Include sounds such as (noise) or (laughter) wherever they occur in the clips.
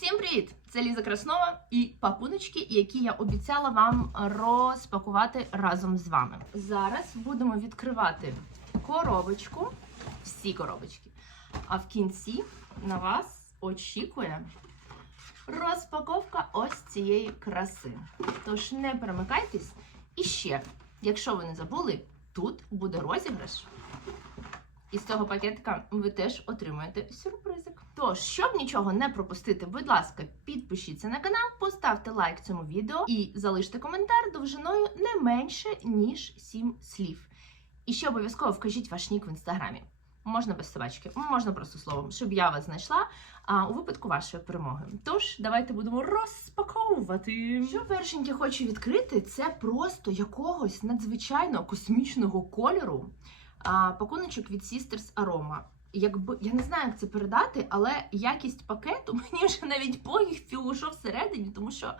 Всім привіт! Це Ліза Краснова і пакуночки, які я обіцяла вам розпакувати разом з вами. Зараз будемо відкривати коробочку, всі коробочки. А в кінці на вас очікує розпаковка ось цієї краси. Тож не перемикайтесь. І ще, якщо ви не забули, тут буде розіграш. І з цього пакетика ви теж отримаєте сюрпризик. Тож, щоб нічого не пропустити, будь ласка, підпишіться на канал, поставте лайк цьому відео і залиште коментар довжиною не менше ніж 7 слів. І ще обов'язково вкажіть ваш нік в інстаграмі. Можна без собачки, можна просто словом, щоб я вас знайшла а, у випадку вашої перемоги. Тож, давайте будемо розпаковувати. Що першеньке хочу відкрити, це просто якогось надзвичайно космічного кольору а, пакуночок від Sisters Aroma. Якби я не знаю, як це передати, але якість пакету (laughs) мені вже навіть погіг що всередині, тому що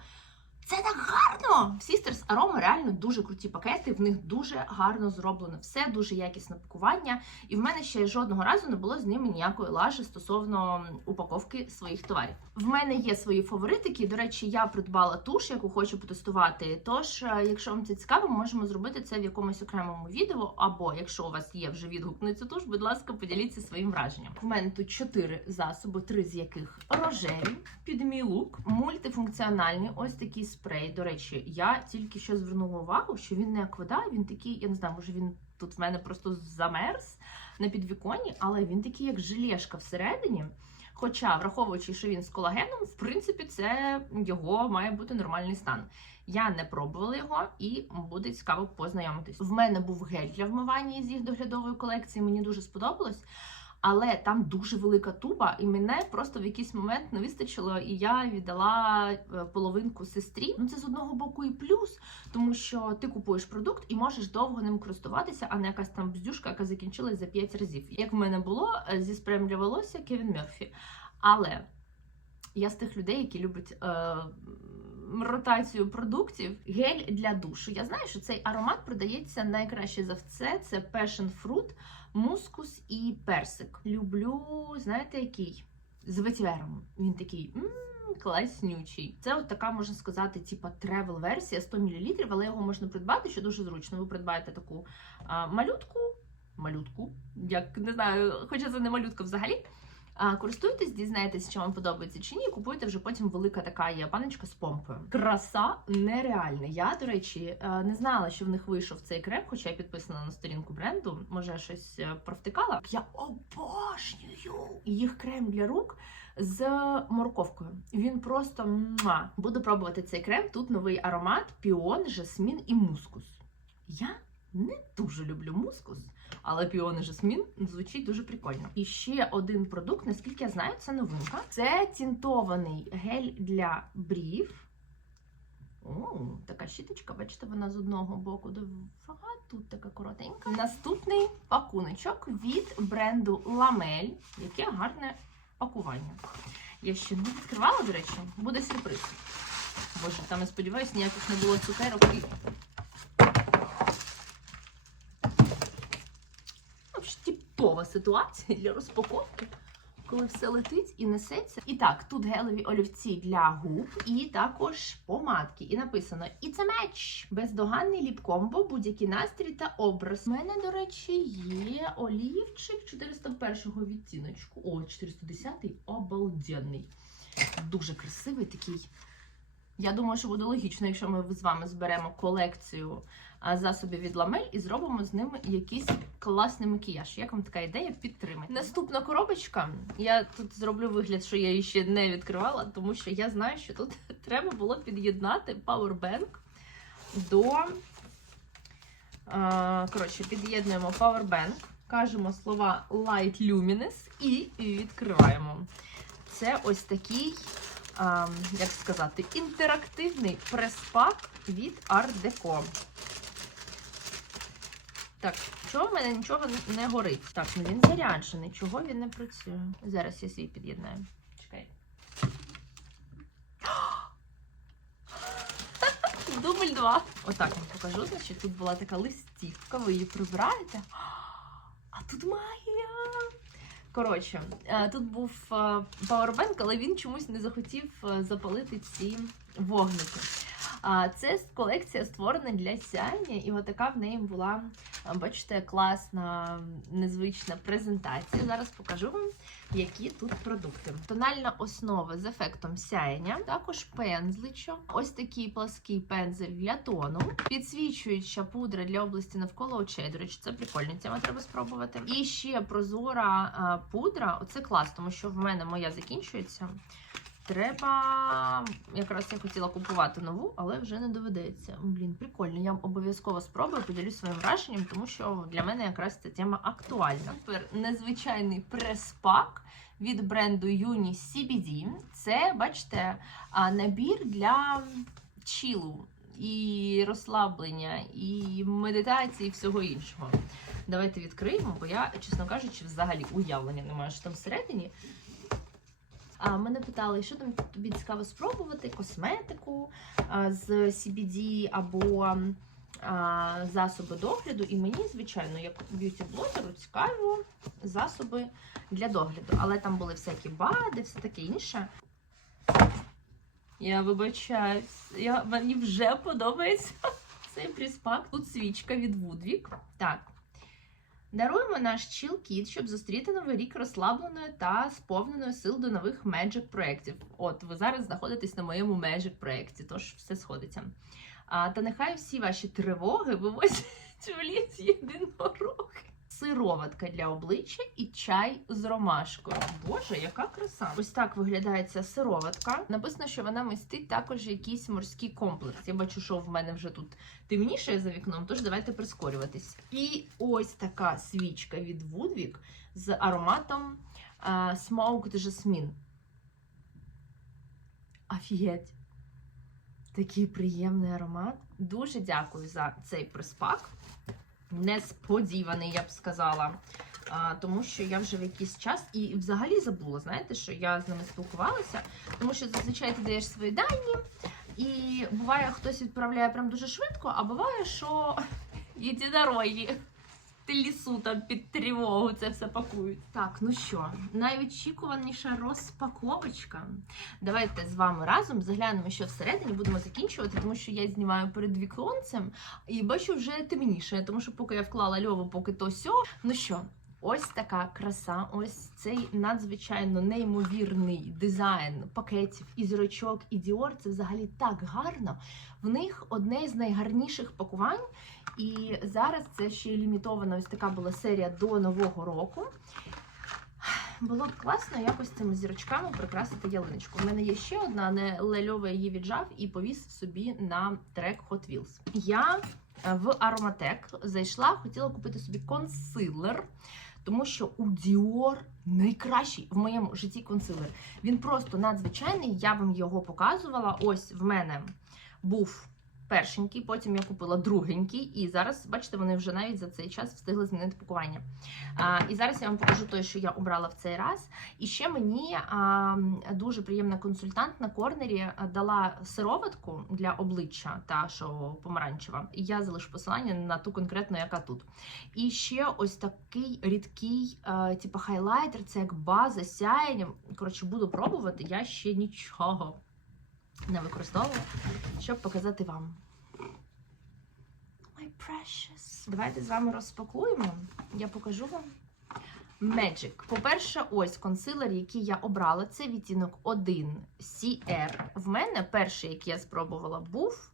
це так гарно! В Sisters Aroma реально дуже круті пакети, в них дуже гарно зроблено все, дуже якісне пакування. І в мене ще жодного разу не було з ними ніякої лажи стосовно упаковки своїх товарів. В мене є свої фаворитики. До речі, я придбала туш, яку хочу потестувати. Тож, е, якщо вам це цікаво, можемо зробити це в якомусь окремому відео. Або якщо у вас є вже відгук на цю туш, будь ласка, поділіться своїм враженням. В мене тут чотири засоби, три з яких рожеві під мій лук, мультифункціональний. Ось такий спрей. До речі, я тільки що звернула увагу, що він не аквада, він такий, я не знаю, може він тут в мене просто замерз на підвіконні, але він такий, як желешка всередині. Хоча, враховуючи, що він з колагеном, в принципі, це його має бути нормальний стан. Я не пробувала його і буде цікаво познайомитись. В мене був гель для вмивання з їх доглядової колекції, мені дуже сподобалось. Але там дуже велика туба, і мене просто в якийсь момент не вистачило, і я віддала е, половинку сестрі. Ну це з одного боку і плюс, тому що ти купуєш продукт і можеш довго ним користуватися, а не якась там бздюшка, яка закінчилась за 5 разів. Як в мене було е, зі спреєм для волосся Кевін Мерфі. Але я з тих людей, які люблять. Е- Ротацію продуктів, гель для душу. Я знаю, що цей аромат продається найкраще за все. Це Passion Fruit, мускус і персик. Люблю, знаєте, який? З ветвером. Він такий м класнючий. Це от така, можна сказати, типа тревел-версія 100 мл, але його можна придбати, що дуже зручно. Ви придбаєте таку а, малютку, малютку, як не знаю, хоча це не малютка взагалі. Користуйтесь, дізнаєтесь, чи вам подобається чи ні. Купуйте вже потім велика така є баночка з помпою. Краса нереальна. Я, до речі, е, не знала, що в них вийшов цей крем, хоча я підписана на сторінку бренду. Може, я щось е, провтикала. Я обожнюю їх крем для рук з морковкою. Він просто муа. буду пробувати цей крем. Тут новий аромат: піон, жасмін і мускус. Я не дуже люблю мускус. Але піон і жасмін звучить дуже прикольно. І ще один продукт, наскільки я знаю, це новинка. Це тінтований гель для брів. О, така щіточка, бачите, вона з одного боку довга, тут така коротенька. Наступний пакуночок від бренду Ламель. Яке гарне пакування. Я ще не відкривала, до речі, буде сюрприз. Боже, там я сподіваюся, ніяких не було цукерок і типова ситуація для розпаковки, коли все летить і несеться. І так, тут гелеві олівці для губ, і також помадки. І написано І це меч! Бездоганний ліп-комбо, будь-який настрій та образ. У мене, до речі, є олівчик 401 відтіночку. О, 410-й обалденний. Дуже красивий такий. Я думаю, що буде логічно, якщо ми з вами зберемо колекцію засобів від ламель і зробимо з ними якийсь класний макіяж. Як вам така ідея? Підтримайте. Наступна коробочка. Я тут зроблю вигляд, що я її ще не відкривала, тому що я знаю, що тут (laughs) треба було під'єднати Powerbank до. Коротше, під'єднуємо Powerbank, кажемо слова Light Luminous і відкриваємо. Це ось такий як сказати, інтерактивний прес-пак від Art Deco. Так, чого в мене нічого не горить? Так, ну він заряджений, чого він не працює? Зараз я свій під'єднаю. Чекай. (gasps) Дубль 2. Отак вам покажу, значить, тут була така листівка, ви її прибираєте. (gasps) А тут магія! Коротше, е, тут був е, пауербанк, але він чомусь не захотів е, запалити ці вогники. Це колекція створена для сяйня, і отака в неї була, бачите, класна, незвична презентація. Зараз покажу вам, які тут продукти. Тональна основа з ефектом сяєння, також пензличок, ось такий плаский пензель для тону, підсвічуюча пудра для області навколо очей. До речі, це прикольно, цьому треба спробувати. І ще прозора пудра. Оце клас, тому що в мене моя закінчується. Треба якраз я хотіла купувати нову, але вже не доведеться. Блін, прикольно. Я обов'язково спробую, поділюсь своїм враженням, тому що для мене якраз ця тема актуальна. Тепер незвичайний прес-пак від бренду Uni CBD. Це, бачите, набір для чілу і розслаблення, і медитації, і всього іншого. Давайте відкриємо, бо я, чесно кажучи, взагалі уявлення не маю, що там всередині. Мене питали, що там тобі цікаво спробувати, косметику з CBD або засоби догляду. І мені, звичайно, як б'юті-блогеру, цікаво засоби для догляду. Але там були всякі БАДи, все таке інше. Я вибачаюсь, я, мені вже подобається (laughs) цей приспак. Тут свічка від Woodwick. Так. Даруємо наш chill кіт, щоб зустріти новий рік розслабленою та сповненою сил до нових Magic проєктів. От, ви зараз знаходитесь на моєму Magic проєкті, тож все сходиться. А, та нехай всі ваші тривоги вивозять (laughs) в ліс єдинороги. Сироватка для обличчя і чай з ромашкою. Боже, яка краса! Ось так виглядає ця сироватка. Написано, що вона містить також якийсь морський комплекс. Я бачу, що в мене вже тут темніше за вікном, тож давайте прискорюватись. І ось така свічка від Woodwick з ароматом а, Smoked Jasmine. Офігеть! Такий приємний аромат. Дуже дякую за цей приспак. Несподіваний, я б сказала. А, тому що я вже в якийсь час і взагалі забула, знаєте, що я з ними спілкувалася, тому що зазвичай ти даєш свої дані, і буває, хтось відправляє прям дуже швидко, а буває, що (laughs) єдинороги лісу там під тривогу це все пакують. Так, ну що, найочікуваніша розпаковочка. Давайте з вами разом заглянемо, що всередині будемо закінчувати, тому що я знімаю перед віконцем і бачу вже темніше, тому що поки я вклала льову, поки то сьо. Ну що, ось така краса, ось цей надзвичайно неймовірний дизайн пакетів і зірочок, і Dior. Це взагалі так гарно. В них одне з найгарніших пакувань. І зараз це ще й лімітована ось така була серія до нового року. Було б класно якось цими зірочками прикрасити ялиночку. У мене є ще одна, але Лельова її віджав і повісив собі на трек Hot Wheels. Я е, в Ароматек зайшла, хотіла купити собі консилер, тому що у Dior найкращий в моєму житті консилер. Він просто надзвичайний. Я вам його показувала. Ось в мене був першенький, потім я купила другенький, і зараз, бачите, вони вже навіть за цей час встигли змінити пакування. А, і зараз я вам покажу той, що я обрала в цей раз. І ще мені а, дуже приємна консультант на корнері дала сироватку для обличчя, та що помаранчева. І я залишу посилання на ту конкретну, яка тут. І ще ось такий рідкий, а, типу хайлайтер, це як база сяєння. Коротше, буду пробувати. Я ще нічого не використовувала, щоб показати вам. My precious. Давайте з вами розпакуємо. Я покажу вам. Magic. По-перше, ось консилер, який я обрала, це відтінок 1 CR. В мене перший, який я спробувала, був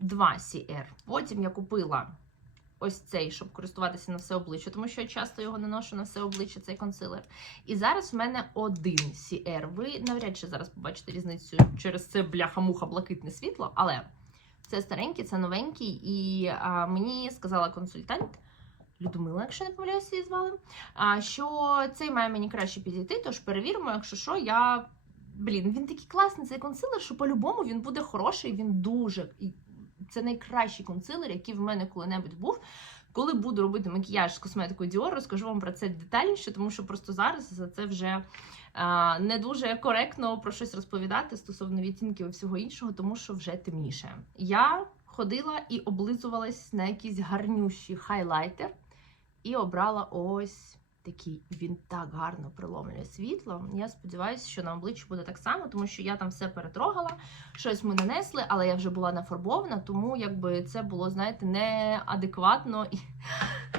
2 CR. Потім я купила ось цей, щоб користуватися на все обличчя, тому що я часто його наношу на все обличчя, цей консилер. І зараз в мене 1 CR. Ви навряд чи зараз побачите різницю через це бляха-муха блакитне світло, але це старенький, це новенький, і а, мені сказала консультант. Людмила, якщо не помиляюся, її звали. Що цей має мені краще підійти, тож перевіримо, якщо що, я. Блін, він такий класний, цей консилер, що по-любому він буде хороший, він дуже. Це найкращий консилер, який в мене коли-небудь був. Коли буду робити макіяж з косметикою Dior, розкажу вам про це детальніше, тому що просто зараз за це вже а, не дуже коректно про щось розповідати стосовно відтінків і всього іншого, тому що вже темніше. Я ходила і облизувалась на якийсь гарнющий хайлайтер і обрала ось такий, він так гарно приломлює світло. Я сподіваюся, що на обличчі буде так само, тому що я там все перетрогала, щось ми нанесли, але я вже була нафарбована, тому якби це було, знаєте, неадекватно і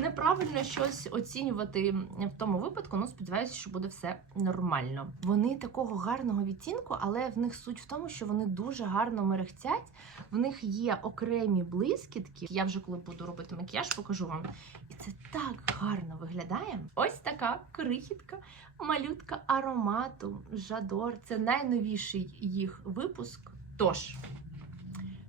неправильно щось оцінювати в тому випадку. Ну, сподіваюся, що буде все нормально. Вони такого гарного відтінку, але в них суть в тому, що вони дуже гарно мерехтять. В них є окремі блискітки. Я вже коли буду робити макіяж, покажу вам. І це так гарно виглядає. Ось така крихітка, малютка аромату Жадор. Це найновіший їх випуск. Тож.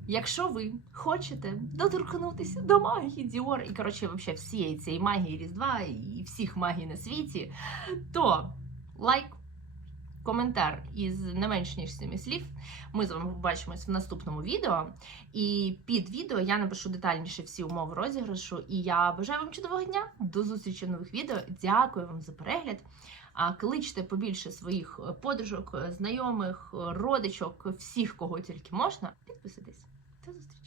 Якщо ви хочете доторкнутися до магії Діор і коротше, вообще всієї цієї магії Різдва і всіх магій на світі, то лайк, коментар із не менш ніж семи слів. Ми з вами побачимось в наступному відео. І під відео я напишу детальніше всі умови розіграшу. І я бажаю вам чудового дня. До зустрічі в нових відео. Дякую вам за перегляд. А кличте побільше своїх подружок, знайомих, родичок, всіх, кого тільки можна. Підписуйтесь. До зустрічі!